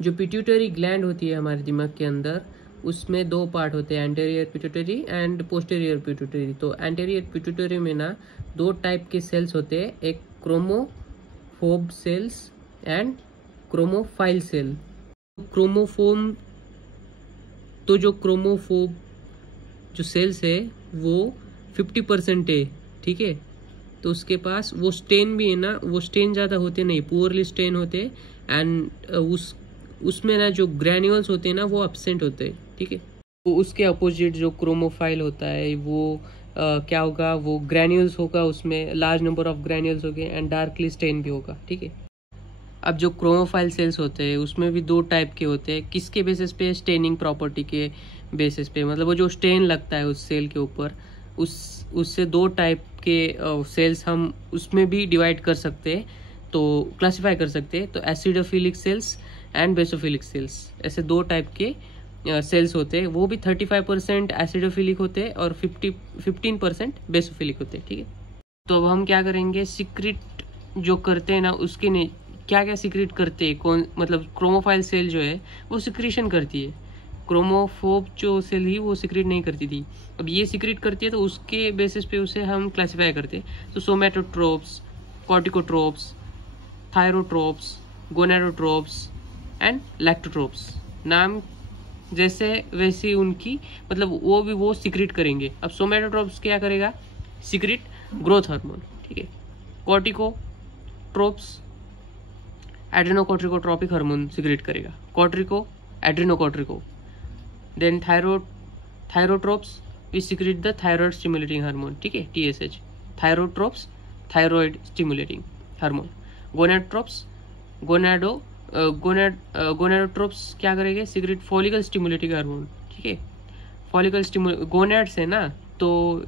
जो pituitary gland होती है हमारे दिमाग के अंदर, उसमें दो पार्ट होते हैं, anterior pituitary and posterior pituitary. तो एंटेरियर पिट्यूटरी में ना दो टाइप के सेल्स होते हैं, एक क्रोमोफोब सेल्स एंड क्रोमोफाइल सेल। क्रोमोफोम तो जो क्रोमोफोब जो सेल्स है वो 50% है, ठीक है। तो उसके पास वो स्टेन भी है ना, वो स्टेन ज़्यादा होते नहीं, पुअरली स्टेन होते, एंड उसमें ना जो ग्रैन्यूल्स होते हैं ना वो एब्सेंट होते हैं, ठीक है। तो उसके अपोजिट जो क्रोमोफाइल होता है वो क्या होगा, वो ग्रैन्यूल्स होगा, उसमें लार्ज नंबर ऑफ ग्रैन्यूल्स होंगे एंड डार्कली स्टेन भी होगा, ठीक है। अब जो क्रोमोफाइल सेल्स होते हैं उसमें भी दो टाइप के होते हैं, किसके बेसिस पे, स्टेनिंग प्रॉपर्टी के बेसिस पे, मतलब वो जो स्टेन लगता है उस सेल के ऊपर, उससे दो टाइप के सेल्स हम उसमें भी डिवाइड कर सकते हैं, तो क्लासिफाई कर सकते हैं। तो acidophilic cells and basophilic cells, ऐसे दो टाइप के सेल्स होते हैं, वो भी 35% एसिडोफिलिक होते हैं और 15% बेसोफिलिक होते हैं, ठीक है। तो अब हम क्या करेंगे, सिक्रेट जो करते हैं ना उसके ने क्या क्या सिक्रेट करते हैं, कौन, मतलब क्रोमोफाइल सेल जो है वो सिक्रीशन करती है, क्रोमोफोब जो सेल ही वो सिक्रेट नहीं करती थी, अब ये सिक्रेट करती है, तो उसके बेसिस पे उसे हम क्लासिफाई करते हैं। तो सोमेटोट्रोप्स, कॉर्टिकोट्रोप्स, थायरोट्रोप्स, गोनाडोट्रोप्स एंड लैक्टोट्रोप्स, नाम जैसे वैसे उनकी, मतलब वो सिक्रेट करेंगे। अब सोमेटोट्रोप्स क्या करेगा, सिक्रेट ग्रोथ हार्मोन, ठीक है। कॉर्टिकोट्रोप्स एड्रेनोकॉर्टिकोट्रोपिक हार्मोन सिक्रेट करेगा, cortico adrenocortico. Then thyrotrophs we secrete the thyroid stimulating hormone, ठीक है, TSH, thyrotrophs thyroid stimulating hormone. Gonadotrophs gonadotrophs क्या करेंगे, सिक्रेट फॉलिकल स्टिमुलेटिंग हार्मोन, ठीक है। फॉलिकल गोनाड्स है ना, तो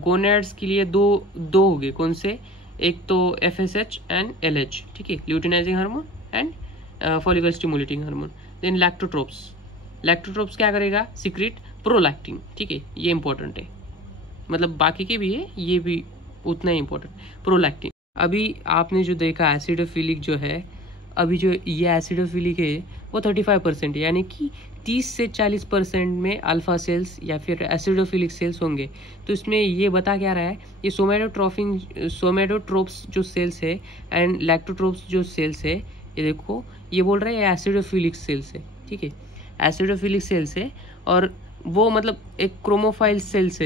गोनाड्स के लिए दो हो गए, कौन से, एक तो FSH एंड LH, ठीक है, luteinizing hormone and follicle stimulating hormone. Then lactotrophs क्या करेगा, सिक्रेट प्रोलैक्टिन, ठीक है, ये इंपॉर्टेंट है, मतलब बाकी के भी है, ये भी उतना ही इंपॉर्टेंट, प्रोलैक्टिन। अभी आपने जो देखा एसिडोफिलिक जो है, अभी जो ये एसिडोफिलिक है वो 35% है, यानी कि 30 से 40% में अल्फा सेल्स या फिर एसिडोफिलिक सेल्स होंगे। तो इसमें ये बता क्या रहा है, ये सोमेटोट्रोप्स जो सेल्स है एंड लैक्टोट्रोप्स जो सेल्स है, ये देखो ये बोल रहा है ये एसिडोफिलिक सेल्स है, ठीक है, एसिडोफिलिक सेल्स है, और वो मतलब एक क्रोमोफाइल सेल्स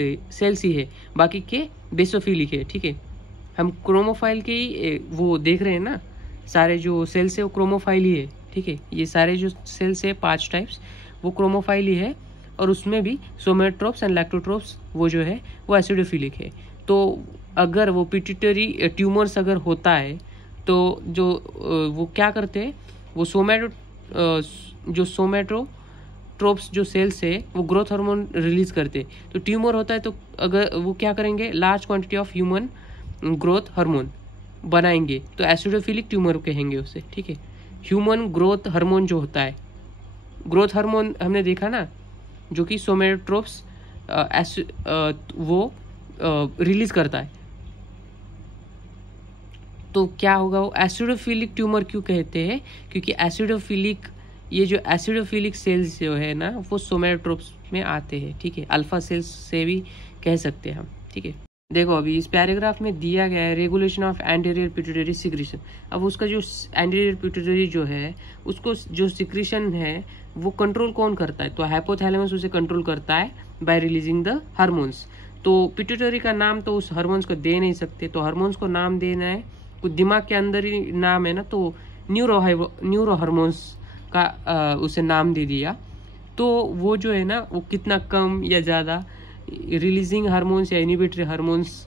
ही है, बाकी के बेसोफिलिक है, ठीक है। हम क्रोमोफाइल के ही वो देख रहे हैं ना, सारे जो सेल्स है वो क्रोमोफाइल ही है, ठीक है, ये सारे जो सेल्स है 5 टाइप्स वो क्रोमोफाइल ही है, और उसमें भी सोमेटोट्रोप्स एंड लैक्टोट्रोप्स वो जो है वो एसिडोफिलिक है। तो अगर वो पिट्यूटरी ट्यूमर्स अगर होता है तो जो वो क्या करते हैं, वो सोमेटोट्रोप्स जो सेल्स है वो ग्रोथ हार्मोन रिलीज करते। तो ट्यूमर होता है तो अगर वो क्या करेंगे, large quantity of human growth hormone बनाएंगे, तो एसिडोफिलिक ट्यूमर कहेंगे उसे, ठीक है। ह्यूमन ग्रोथ हार्मोन जो होता है, ग्रोथ हार्मोन हमने देखा ना, जो कि सोमेटोट्रोप्स वो रिलीज करता है, तो क्या होगा, वो एसिडोफिलिक ट्यूमर क्यों कहते हैं, क्योंकि एसिडोफिलिक, ये जो एसिडोफिलिक सेल्स जो है ना वो सोमेटोट्रोप्स में आते हैं, ठीक है, अल्फा सेल्स से भी कह सकते हैं हम, ठीक है। देखो अभी इस पैराग्राफ में दिया गया है regulation of anterior pituitary secretion. अब उसका जो एंटीरियर पिट्यूटरी जो है उसको जो सिक्रीशन है वो कंट्रोल कौन करता है, तो हाइपोथैलेमस उसे कंट्रोल करता है बाय रिलीजिंग द हार्मोन्स। तो पिट्यूटरी का नाम तो उस हार्मोन्स को दे नहीं सकते, तो हार्मोन्स को नाम देना है, कुछ दिमाग के अंदर ही नाम है ना, तो न्यूरो हार्मोन्स का उसे नाम दे दिया। तो वो जो है ना वो कितना कम या ज़्यादा रिलीजिंग हार्मोन्स या इनिबिटरी हार्मोन्स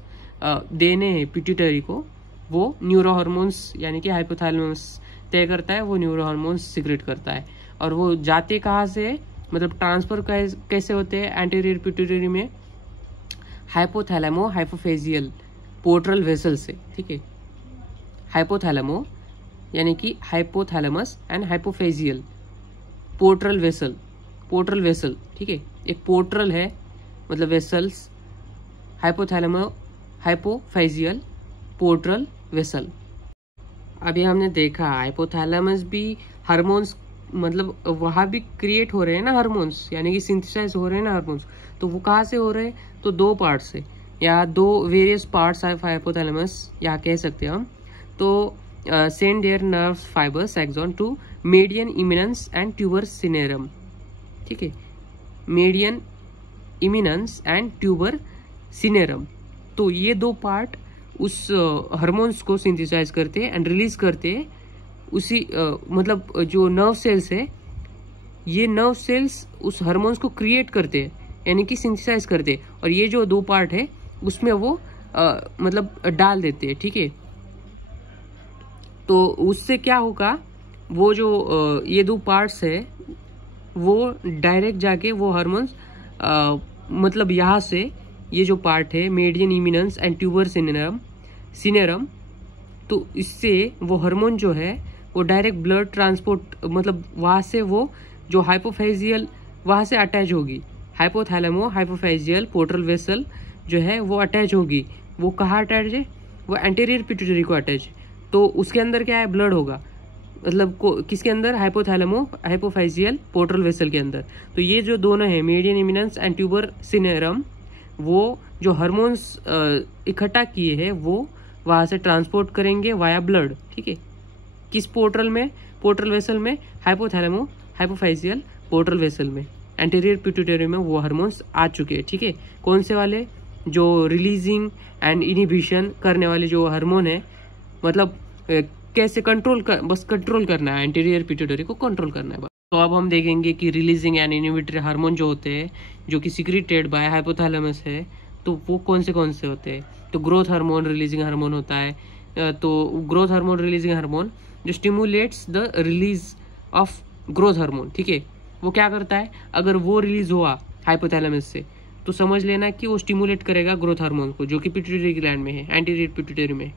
देने हैं पिट्यूटरी को, वो न्यूरो हार्मोन्स यानी कि हाइपोथैलेमस तय करता है, वो न्यूरो हार्मोन्स सिक्रेट करता है। और वो जाते कहाँ से, मतलब ट्रांसफर कैसे होते हैं एंटीरियर पिट्यूटरी में, हाइपोथैलेमो हाइपोफेजियल पोर्टल वेसल से, ठीक है। हाइपोथैलेमो यानी कि हाइपोथैलेमस एंड हाइपोफेजियल पोर्टल वेसल, ठीक है, एक पोर्टल है मतलब वेसल्स, हाइपोथैलेमो हाइपोफेजियल पोर्टल वेसल। अभी हमने देखा हाइपोथैलेमस भी हार्मोन्स, मतलब वहाँ भी क्रिएट हो रहे हैं ना हार्मोन्स, यानी कि सिंथेसाइज हो रहे हैं ना हार्मोन्स। तो वो कहाँ से हो रहे हैं? तो दो पार्ट से, या दो वेरियस पार्ट्स ऑफ हाइपोथैलेमस या कह सकते हैं हम। तो send their nerve fibres axon to median eminence and tuber cinereum. ठीक है, median eminence and tuber cinereum. तो ये दो पार्ट उस हार्मोन्स को सिंथेसाइज करते हैं एंड रिलीज करते हैं। उसी मतलब जो नर्व सेल्स है, ये नर्व सेल्स उस हार्मोन्स को क्रिएट करते हैं, यानी कि सिंथेसाइज करते हैं, और ये जो दो पार्ट है उसमें वो मतलब डाल देते हैं। ठीक है, तो उससे क्या होगा, वो जो ये दो पार्ट्स है वो डायरेक्ट जाके वो हार्मोन्स मतलब यहाँ से ये जो पार्ट है median eminence and tuber cinereum, तो इससे वो हार्मोन जो है वो डायरेक्ट ब्लड ट्रांसपोर्ट, मतलब वहाँ से वो जो हाइपोफेजियल वहाँ से अटैच होगी, हाइपोथैलेमो हाइपोफेजियल पोर्टल वेसल जो है वो अटैच होगी। वो कहाँ अटैच है? वो एंटीरियर पिट्यूटरी को अटैच। तो उसके अंदर क्या है? ब्लड होगा, मतलब किसके अंदर? हाइपोथैलेमो हाइपोफेजियल पोर्टल वेसल के अंदर। तो ये जो दोनों है मीडियन इमिनेंस एंड ट्यूबर सिनेरम, वो जो हार्मोन्स इकट्ठा किए हैं वो वहाँ से ट्रांसपोर्ट करेंगे वाया ब्लड। ठीक है, किस पोर्टल में? पोर्टल वेसल में, हाइपोथैलेमो हाइपोफेजियल पोर्टल वेसल में, एंटीरियर पिट्यूटरी में वो हार्मोन्स आ चुके हैं। ठीक है, कौन से वाले? जो रिलीजिंग एंड इनिबिशन करने वाले जो हार्मोन है, मतलब कैसे कंट्रोल बस कंट्रोल करना है, एंटीरियर पिट्यूटरी को कंट्रोल करना है बस। तो अब हम देखेंगे कि रिलीजिंग एंड इनिबिटरी हार्मोन जो होते हैं, जो कि सिक्रीटेड बाय हाइपोथैलेमस है, तो वो कौन से होते हैं? तो ग्रोथ हार्मोन रिलीजिंग हार्मोन होता है। तो ग्रोथ हार्मोन रिलीजिंग हार्मोन जो stimulates the release of growth hormone. ठीक है, वो क्या करता है? अगर वो रिलीज हुआ हाइपोथैलेमस से तो समझ लेना कि वो स्टिमुलेट करेगा ग्रोथ हार्मोन को, जो कि पिट्यूटरी ग्लैंड में है, एंटीरियर पिट्यूटरी में।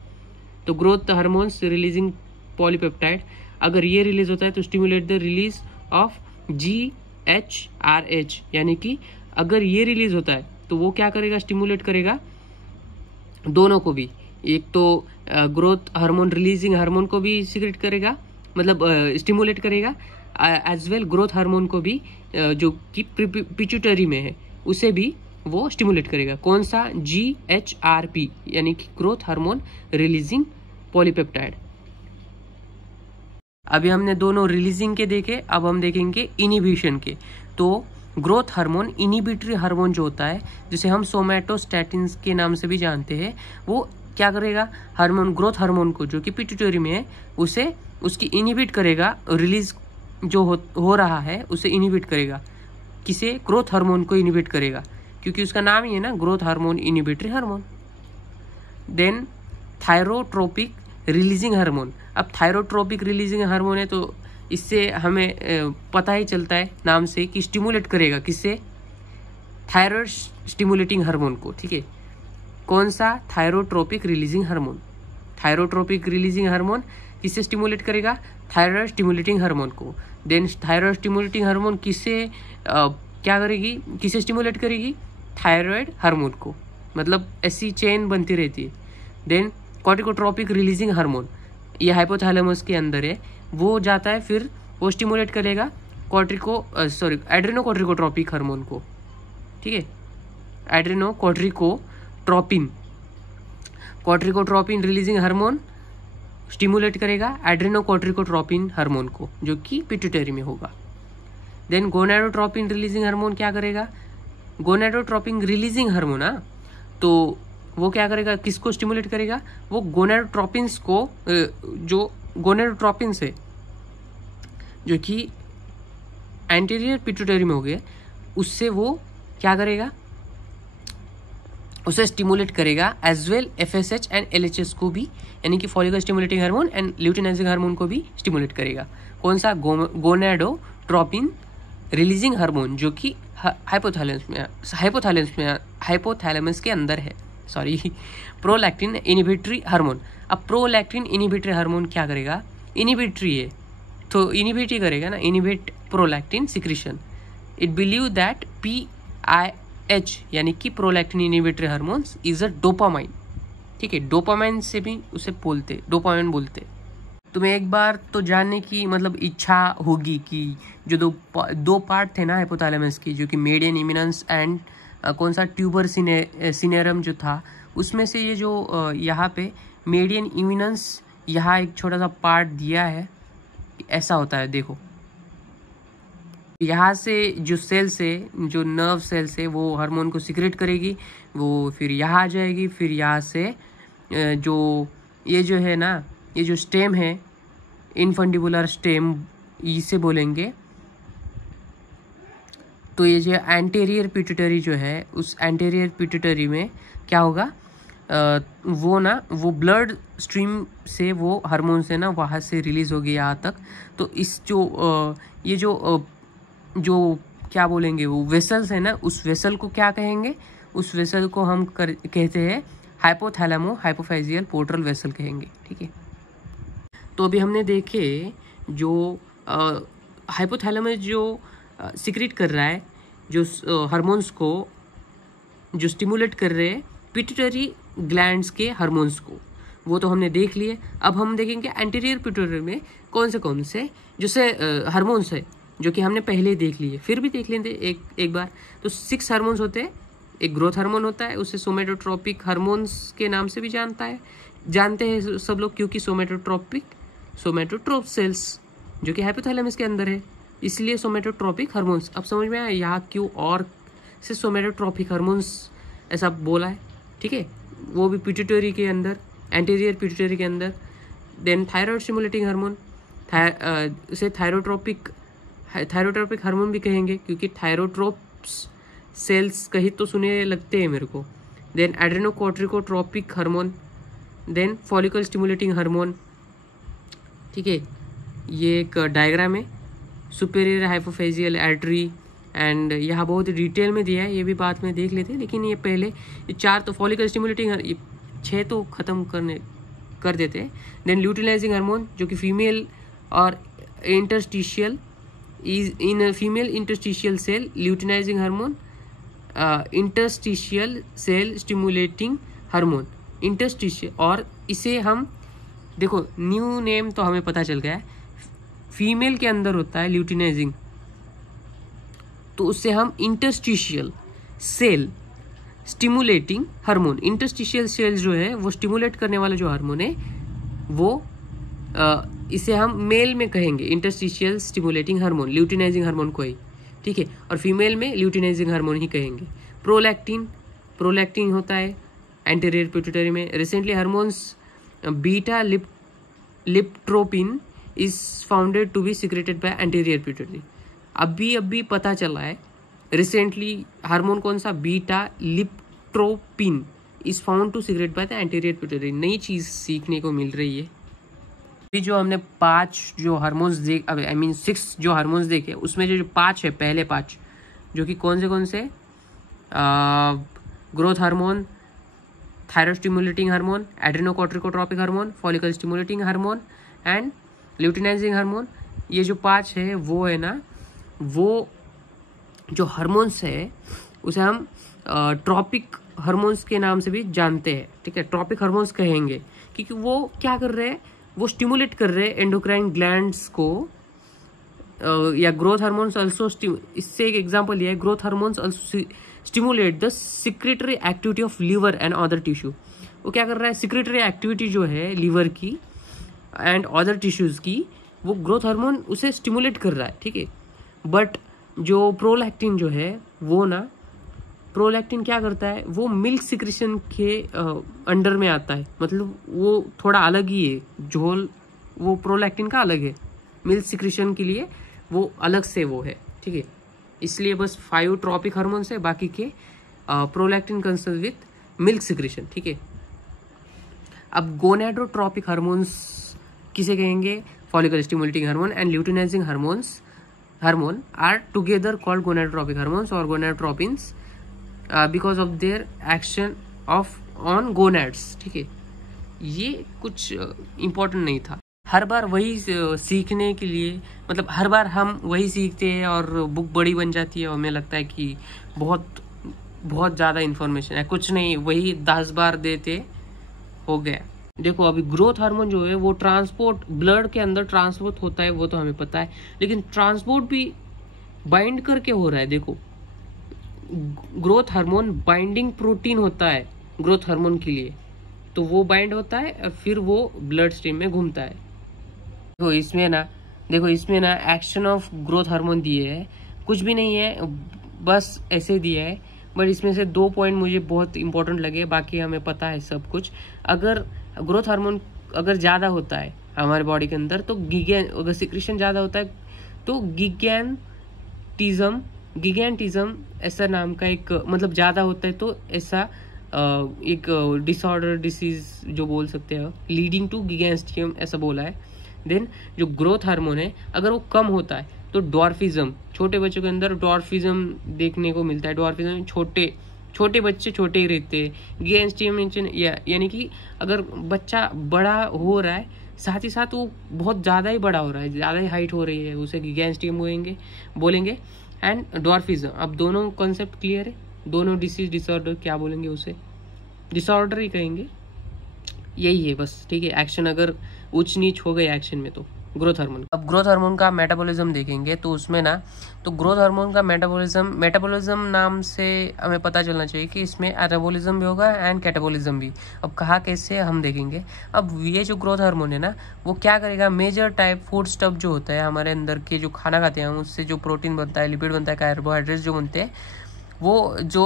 तो ग्रोथ हार्मोन्स रिलीजिंग पॉलीपेप्टाइड, अगर ये रिलीज होता है तो stimulate the release of GHRH, यानी कि अगर ये रिलीज होता है तो वो क्या करेगा? स्टिमुलेट करेगा दोनों को भी। एक तो ग्रोथ हार्मोन रिलीजिंग हार्मोन को भी सिक्रेट करेगा, मतलब स्टिमुलेट करेगा, एज वेल ग्रोथ हार्मोन को भी जो कि पिट्यूटरी में है उसे भी वो स्टिमुलेट करेगा। कौन सा? GHRP, यानी कि ग्रोथ हार्मोन रिलीजिंग पॉलीपेप्टाइड। अभी हमने दोनों रिलीजिंग के देखे, अब हम देखेंगे इनिबिशन के। तो ग्रोथ हार्मोन इनिबिटरी हार्मोन जो होता है, जिसे हम सोमैटोस्टैटिन के नाम से भी जानते हैं, वो क्या करेगा? हार्मोन ग्रोथ हार्मोन को जो कि पिट्यूटरी में है उसे उसकी इनिबिट करेगा, रिलीज जो हो रहा है उसे इनिबिट करेगा। किसे? ग्रोथ हार्मोन को इनिबिट करेगा, क्योंकि उसका नाम ही है ना growth hormone inhibitory hormone. Then thyrotropic releasing hormone. अब थायरोट्रोपिक रिलीजिंग हार्मोन है तो इससे हमें पता ही चलता है नाम से कि स्टिमुलेट करेगा किससे? थायराइड स्टिमुलेटिंग हार्मोन को। ठीक है, कौन सा? Thyrotropic releasing hormone. Thyrotropic releasing hormone किससे स्टिमुलेट करेगा? थायराइड स्टिमुलेटिंग हार्मोन को। देन थायराइड स्टिमुलेटिंग हार्मोन किससे क्या करेगी? किसे स्टिमुलेट करेगी? थायराइड हार्मोन को, मतलब ऐसी चेन बनती रहती है। देन कॉर्टिकोट्रोपिक रिलीजिंग हार्मोन, ये हाइपोथैलेमस के अंदर है, वो जाता है फिर वो स्टिमुलेट करेगा एड्रेनोकॉर्टिकोट्रोपिक हार्मोन को। ठीक है, एड्रेनोकॉर्टिकोट्रोपिन रिलीजिंग हार्मोन स्टिमुलेट करेगा एड्रेनोकॉर्टिकोट्रोपिन हार्मोन को, जो कि पिट्यूटरी में होगा। देन गोनाडोट्रोपिन रिलीजिंग हार्मोन क्या करेगा? गोनाडोट्रोपिन रिलीजिंग हार्मोन, तो वो क्या करेगा? किसको स्टिमुलेट करेगा? वो गोनाडोट्रोपिन्स को, जो गोनाडोट्रोपिन्स है जो कि एंटीरियर पिट्यूटरी में हो गया, उससे वो क्या करेगा? उसे स्टिमुलेट करेगा, as well FSH and LHS को भी, यानी कि follicle stimulating hormone and luteinizing hormone को भी स्टिमुलेट करेगा। कौन सा? गोनाडोट्रोपिन रिलीजिंग हार्मोन, जो कि हाइपोथैलेमस के अंदर है। Prolactin inhibitory hormone. अब प्रोलैक्टिन इनिबिटरी हार्मोन क्या करेगा? इनिबिटरी है तो इनिबिट ही करेगा ना, inhibit prolactin secretion. It believe that PIH, यानी कि prolactin inhibitory hormones is a dopamine. ठीक है, डोपामाइन से भी उसे डोपामाइन बोलते। तुम्हें एक बार तो जानने की मतलब इच्छा होगी कि जो दो पार्ट थे ना हाइपोथैलेमस की, जो कि मीडियन इमिनेंस एंड कौन सा ट्यूबर सिनेरम जो था, उसमें से ये जो यहाँ पे मीडियन इमिनेंस, यहाँ एक छोटा सा पार्ट दिया है, ऐसा होता है। देखो यहाँ से जो सेल्स है, जो नर्व सेल्स है, वो हार्मोन को सिक्रेट करेगी, वो फिर यहाँ आ जाएगी, फिर यहाँ से जो ये जो है ना, ये जो स्टेम है, इनफंडिबुलर स्टेम इसे बोलेंगे। तो ये जो एंटीरियर पिट्यूटरी जो है, उस एंटीरियर पिट्यूटरी में क्या होगा, वो ब्लड स्ट्रीम से वो हार्मोन से ना वहाँ से रिलीज होगी यहाँ तक। तो इस ये जो क्या बोलेंगे, वो वेसल्स है ना, उस वेसल को क्या कहेंगे, उस वेसल को हम कहते हैं हाइपोथैलेमो हाइपोफाइजियल पोर्टल वेसल कहेंगे। ठीक है, तो अभी हमने देखे जो हाइपोथैलेमस जो सिक्रेट कर रहा है, जो हार्मोन्स को जो स्टिमुलेट कर रहे हैं पिट्यूटरी ग्लैंड्स के हार्मोन्स को, वो तो हमने देख लिए। अब हम देखेंगे एंटीरियर पिट्यूटरी में कौन से जैसे हार्मोन्स है, जो कि हमने पहले ही देख लिए, फिर भी देख लेते एक बार। तो 6 हार्मोन्स होते हैं। एक ग्रोथ हार्मोन होता है, उसे सोमेटोट्रोपिक हार्मोन्स के नाम से भी जानते हैं सब लोग, क्योंकि सोमेटोट्रोप सेल्स जो कि हाइपोथैलेमस के अंदर है, इसलिए सोमेटोट्रोपिक हार्मोन्स। अब समझ में आया यहाँ क्यों और से सोमेटोट्रोपिक हार्मोन्स ऐसा बोला है। ठीक है, वो भी पिट्यूटरी के अंदर, एंटीरियर पिट्यूटरी के अंदर। देन थायराइड स्टिमुलेटिंग हार्मोन, उसे थायरोट्रोपिक हार्मोन भी कहेंगे, क्योंकि थायरोट्रोप्स सेल्स कहीं तो सुने लगते हैं मेरे को। Then adrenocorticotropic hormone, then follicle stimulating hormone. ठीक है, ये एक डायग्राम है, सुपेरियर हाइपोफेजियल आर्टरी, एंड यहाँ बहुत डिटेल में दिया है, ये भी बाद में देख लेते हैं। लेकिन ये पहले ये 4 तो फॉलिकल स्टिमुलेटिंग, 6 तो खत्म कर देते हैं। देन ल्यूटिनाइजिंग हार्मोन, जो कि फीमेल और interstitial in female interstitial cell luteinizing hormone, interstitial cell stimulating hormone, interstitial. और इसे हम देखो, न्यू नेम तो हमें पता चल गया है, फीमेल के अंदर होता है ल्यूटिनाइजिंग, तो उससे हम interstitial cell stimulating hormone, interstitial cell जो है वो स्टिमुलेट करने वाला जो हार्मोन है, वो इसे हम मेल में कहेंगे interstitial stimulating hormone, luteinising hormone को ही। ठीक है, और फीमेल में ल्यूटिनाइजिंग हार्मोन ही कहेंगे। प्रोलैक्टिन होता है एंटीरियर पिट्यूटरी में। Recently hormones beta lipotropin is founded to be secreted by anterior pituitary. अभी पता चला है रिसेंटली, हार्मोन कौन सा, beta lipotropin is found to secrete by the anterior pituitary. नई चीज सीखने को मिल रही है। अभी जो हमने 5 जो हार्मोन्स 6 जो हार्मोन्स देखे, उसमें जो 5 है, पहले 5 जो कि कौन से growth hormone, thyroid stimulating hormone, adrenocorticotropic hormone, follicle stimulating hormone and luteinizing hormone, ये जो 5 है वो है ना, वो जो हार्मोन्स है उसे हम ट्रॉपिक हार्मोन्स के नाम से भी जानते हैं। ठीक है, ट्रॉपिक हार्मोन्स कहेंगे, क्योंकि वो क्या कर रहे हैं, वो स्टिमुलेट कर रहे हैं एंडोक्राइन ग्लैंड्स को। या ग्रोथ हार्मोन्स आल्सो, इससे एक एग्जांपल लिया है, growth hormones also stimulate the secretory activity of liver and other tissue. वो क्या कर रहा है, सिक्रेटरी एक्टिविटी जो है लिवर की एंड अदर टिश्यूज की, वो ग्रोथ हार्मोन उसे स्टिमुलेट कर रहा है। ठीक है, बट जो प्रोलैक्टिन जो है वो ना, प्रोलैक्टिन क्या करता है, वो मिल्क सिक्रेशन के अंडर में आता है, मतलब वो थोड़ा अलग ही है झोल, वो प्रोलैक्टिन का अलग है, मिल्क सिक्रेशन के लिए वो अलग से वो है। ठीक है, इसलिए बस 5 ट्रॉपिक हार्मोन्स है, बाकी के prolactin concern with milk secretion. ठीक है, अब गोनेडोट्रोपिक हार्मोन्स किसे कहेंगे, follicle stimulating hormone and luteinizing hormone are together called gonadotropic hormones और gonadotropins because of their action on gonads. ठीक है, ये कुछ इम्पोर्टेंट नहीं था। हर बार वही सीखने के लिए, मतलब हर बार हम वही सीखते हैं और बुक बड़ी बन जाती है और हमें लगता है कि बहुत ज़्यादा इन्फॉर्मेशन है। कुछ नहीं, वही 10 बार देते हो गया। देखो अभी ग्रोथ हार्मोन जो है वो ट्रांसपोर्ट, ब्लड के अंदर ट्रांसपोर्ट होता है वो तो हमें पता है, लेकिन ट्रांसपोर्ट भी बाइंड करके हो रहा है। देखो ग्रोथ हार्मोन बाइंडिंग प्रोटीन होता है ग्रोथ हार्मोन के लिए, तो वो बाइंड होता है और फिर वो ब्लड स्ट्रीम में घूमता है। देखो इसमें ना एक्शन ऑफ ग्रोथ हार्मोन दिए है, कुछ भी नहीं है, बस ऐसे दिया है। बट इसमें से 2 पॉइंट मुझे बहुत इंपॉर्टेंट लगे, बाकी हमें पता है सब कुछ। अगर ग्रोथ हार्मोन अगर ज़्यादा होता है हमारे बॉडी के अंदर तो अगर सिक्रीशन ज़्यादा होता है तो गिगैंटिज्म ऐसा नाम का एक, मतलब ज़्यादा होता है तो ऐसा एक डिसऑर्डर, डिसीज जो बोल सकते हैं, लीडिंग टू गिगैंटिज्म ऐसा बोला है। देन जो ग्रोथ हार्मोन है अगर वो कम होता है तो डॉर्फिज्म, छोटे बच्चों के अंदर डॉर्फिज्म देखने को मिलता है। डॉर्फिज्म छोटे बच्चे छोटे ही रहते हैं। गिगैंटिज्म यानी कि अगर बच्चा बड़ा हो रहा है साथ ही साथ वो बहुत ज़्यादा ही बड़ा हो रहा है, ज़्यादा ही हाइट हो रही है, उसे गिगैंटिज्म बोलेंगे। एंड डॉर्फिज्म, अब दोनों कॉन्सेप्ट क्लियर है, दोनों डिसीज डिसऑर्डर क्या बोलेंगे, उसे डिसऑर्डर ही कहेंगे। यही है बस, ठीक है। एक्शन अगर ऊंच नीच हो गई एक्शन में तो ग्रोथ हार्मोन। अब ग्रोथ हार्मोन का मेटाबॉलिज्म देखेंगे तो उसमें ना, तो ग्रोथ हार्मोन का मेटाबॉलिज्म नाम से हमें पता चलना चाहिए कि इसमें एनाबॉलिज्म भी होगा एंड कैटाबॉलिज्म भी। अब कहा कैसे हम देखेंगे। अब ये जो ग्रोथ हार्मोन है ना वो क्या करेगा, मेजर टाइप फूड स्टफ जो होता है हमारे अंदर के, जो खाना खाते हैं हम, उससे जो प्रोटीन बनता है, लिपिड बनता है, कार्बोहाइड्रेट्स जो बनते हैं, वो जो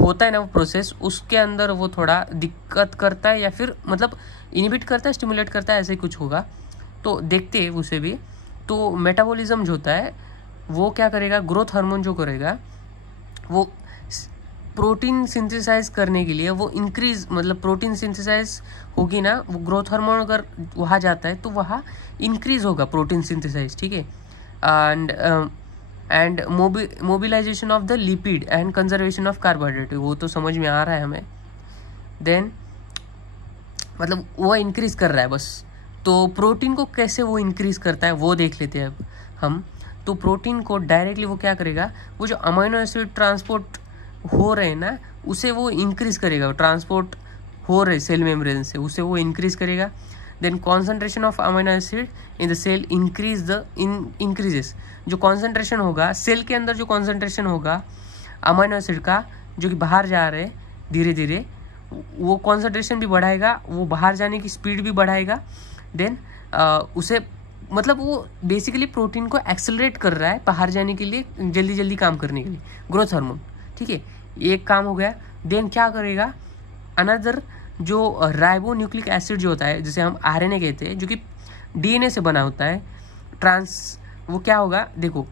होता है ना वो प्रोसेस, उसके अंदर वो थोड़ा दिक्कत करता है या फिर मतलब इनिबिट करता है, स्टिमुलेट करता है, ऐसे कुछ होगा। तो देखते हैं उसे भी। तो मेटाबॉलिज्म जो होता है वो क्या करेगा, ग्रोथ हार्मोन जो करेगा वो प्रोटीन सिंथेसाइज करने के लिए वो इंक्रीज, मतलब प्रोटीन सिंथेसाइज होगी ना, वो ग्रोथ हार्मोन अगर वहाँ जाता है तो वहाँ इंक्रीज होगा प्रोटीन सिंथेसाइज, ठीक है। And mobilisation of the lipid and conservation of carbohydrate, वो तो समझ में आ रहा है हमें। देन मतलब वो इंक्रीज कर रहा है बस। तो प्रोटीन को कैसे वो इंक्रीज करता है वो देख लेते हैं अब हम। तो प्रोटीन को डायरेक्टली वो क्या करेगा, वो जो अमीनो एसिड ट्रांसपोर्ट हो रहे हैं ना उसे वो इंक्रीज करेगा, ट्रांसपोर्ट हो रहे सेल मेम्ब्रेन से उसे वो इंक्रीज करेगा। Then concentration of amino acid in the cell increases, जो कॉन्सेंट्रेशन होगा सेल के अंदर, जो कॉन्सेंट्रेशन होगा अमीनो एसिड का जो कि बाहर जा रहे हैं धीरे धीरे, वो कॉन्सेंट्रेशन भी बढ़ाएगा, वो बाहर जाने की स्पीड भी बढ़ाएगा। देन उसे मतलब वो बेसिकली प्रोटीन को एक्सेलरेट कर रहा है बाहर जाने के लिए, जल्दी जल्दी काम करने के लिए, ग्रोथ हार्मोन, ठीक है। ये एक काम हो गया। देन क्या करेगा, अनदर जो राइबो न्यूक्लिक एसिड जो होता है, जिसे हम आरएनए कहते हैं, जो कि डीएनए से बना होता है, वो क्या होगा, देखो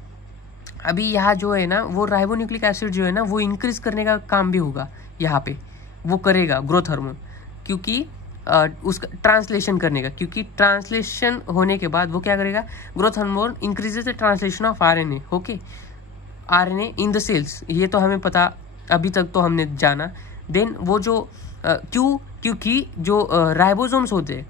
अभी यहाँ जो है ना वो राइबो न्यूक्लिक एसिड जो है ना वो इंक्रीज करने का काम भी होगा, यहाँ पे वो करेगा ग्रोथ हार्मोन, क्योंकि उसका ट्रांसलेशन करने का, क्योंकि ट्रांसलेशन होने के बाद वो क्या करेगा, growth hormone increases the translation of RNA, okay, RNA in the cells, ये तो हमें पता, अभी तक तो हमने जाना। देन वो जो क्योंकि जो राइबोसोम्स होते हैं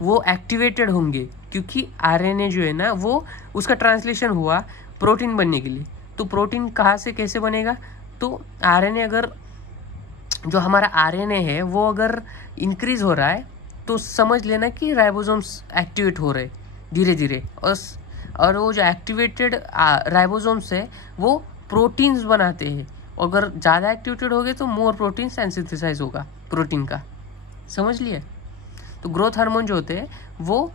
वो एक्टिवेटेड होंगे, क्योंकि आरएनए जो है ना वो उसका ट्रांसलेशन हुआ प्रोटीन बनने के लिए। तो प्रोटीन कहाँ से कैसे बनेगा, तो आरएनए, अगर जो हमारा आरएनए है वो अगर इंक्रीज हो रहा है तो समझ लेना कि राइबोसोम्स एक्टिवेट हो रहे धीरे धीरे, और वो जो एक्टिवेटेड राइबोसोम्स है वो प्रोटीन्स बनाते हैं। अगर ज़्यादा एक्टिवेटेड हो गए तो मोर प्रोटीन सिंथेसाइज होगा प्रोटीन का, समझ लिए। तो ग्रोथ हार्मोन जो होते हैं वो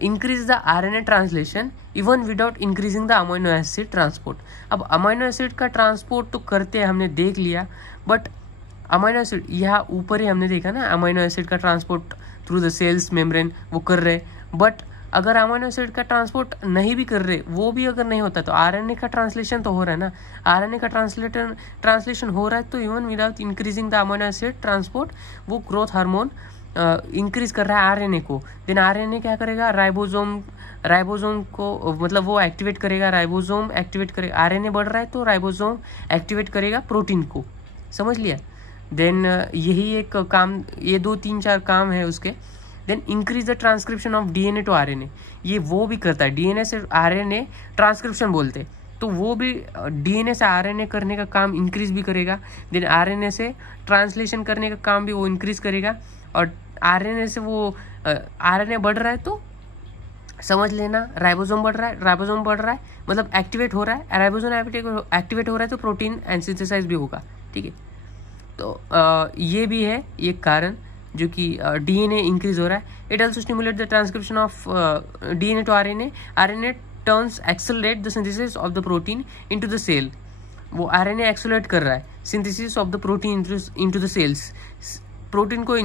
increase the RNA translation even without increasing the amino acid transport. अब अमीनो एसिड का ट्रांसपोर्ट तो करते हैं, हमने देख लिया, बट अमीनो एसिड यहाँ ऊपर ही हमने देखा ना, अमीनो एसिड का transport through the cells membrane वो कर रहे, बट अगर अमीनो एसिड का ट्रांसपोर्ट नहीं भी कर रहे, वो भी अगर नहीं होता तो आरएनए का ट्रांसलेशन तो हो रहा है ना, आरएनए का ट्रांसलेशन हो रहा है, तो even without increasing the amino acid transport वो ग्रोथ हार्मोन इंक्रीज कर रहा है आरएनए को। देन आरएनए क्या करेगा, राइबोसोम को मतलब वो एक्टिवेट करेगा, राइबोसोम एक्टिवेट करेगा, आरएनए बढ़ रहा है तो राइबोसोम एक्टिवेट करेगा प्रोटीन को, समझ लिया। देन यही एक काम, ये 2-3-4 काम है उसके। Then increase the transcription of DNA to RNA, ये वो भी करता है, डीएनए से आरएनए ट्रांसक्रिप्शन बोलते हैं, तो वो भी डीएनए से आरएनए करने का काम इंक्रीज भी करेगा। देन आरएनए से ट्रांसलेशन करने का काम भी वो इंक्रीज करेगा, और आरएनए से वो आरएनए बढ़ रहा है तो समझ लेना राइबोसोम बढ़ रहा है, राइबोसोम बढ़ रहा है मतलब एक्टिवेट हो रहा है, राइबोसोम एक्टिवेट हो रहा है तो प्रोटीन एंड सिंथेसाइज भी होगा, ठीक है। तो ये भी है एक कारण जो कि डीएनए इंक्रीज हो रहा है। It also stimulate the transcription of DNA to RNA, RNA turns accelerate the synthesis of the protein into the cell. वो आरएनए एक्सेलरेट कर रहा है synthesis of the protein into the cells, protein को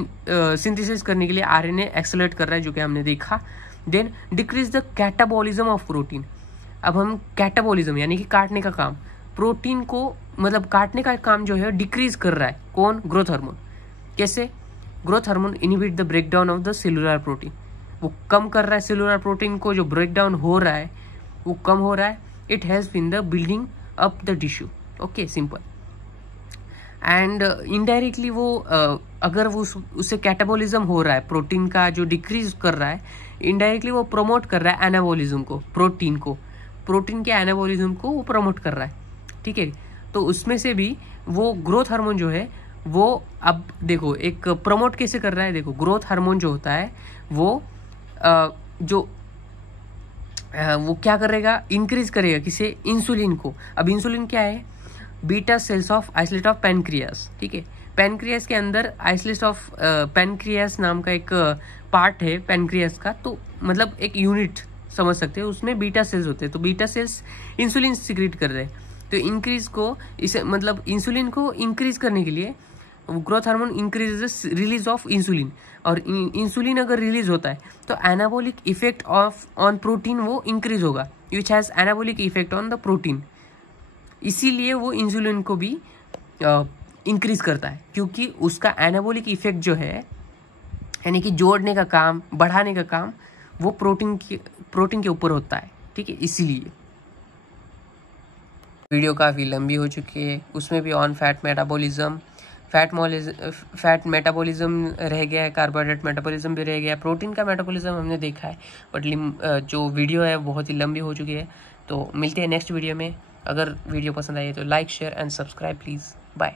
synthesis करने के लिए RNA accelerate कर रहा है, जो कि हमने देखा। Then decrease the catabolism of protein. अब हम कैटाबॉलिज्म यानी कि काटने का काम, प्रोटीन को मतलब काटने का काम जो है डिक्रीज कर रहा है। कौन? Growth hormone. कैसे? Growth hormone inhibit the breakdown of the cellular protein, वो कम कर रहा है सेलुलर प्रोटीन को, जो ब्रेकडाउन हो रहा है वो कम हो रहा है। It help in the building up the tissue, okay, simple. And indirectly वो अगर वो उससे कैटाबॉलिज्म हो रहा है, प्रोटीन का जो डिक्रीज कर रहा है, इनडायरेक्टली वो प्रमोट कर रहा है एनाबॉलिज्म को, प्रोटीन के एनाबॉलिज्म को वो प्रमोट कर रहा है, ठीक है। तो उसमें से भी वो ग्रोथ हार्मोन जो है वो, अब देखो एक प्रमोट कैसे कर रहा है, देखो ग्रोथ हार्मोन जो होता है वो वो क्या करेगा, इंक्रीज करेगा किसे? इंसुलिन को। अब इंसुलिन क्या है? Beta cells of isolate of pancreas, ठीक है। पैनक्रियास के अंदर आइसोलेट ऑफ पैनक्रियास नाम का एक पार्ट है पैनक्रियास का, तो मतलब एक यूनिट समझ सकते हो, उसमें बीटा सेल्स होते हैं। तो बीटा सेल्स इंसुलिन सिक्रीट कर रहे हैं, तो इंक्रीज को इसे मतलब इंसुलिन को इंक्रीज करने के लिए growth hormone increases release of insulin, और इंसुलिन अगर रिलीज होता है तो anabolic effect of on protein वो इंक्रीज होगा, which has anabolic effect on the protein. इसीलिए वो इंसुलिन को भी इंक्रीज करता है, क्योंकि उसका एनाबॉलिक इफेक्ट जो है यानी कि जोड़ने का काम, बढ़ाने का काम, वो प्रोटीन के ऊपर होता है, ठीक है। इसीलिए वीडियो काफ़ी लंबी हो चुकी है, उसमें भी on fat metabolism, fat metabolism रह गया है, कार्बोहाइड्रेट मेटाबॉलिज्म भी रह गया है, प्रोटीन का मेटाबॉलिज्म हमने देखा है, बट जो वीडियो है बहुत ही लंबी हो चुकी है। तो मिलते हैं नेक्स्ट वीडियो में। अगर वीडियो पसंद आई है तो like, share and subscribe please. Bye.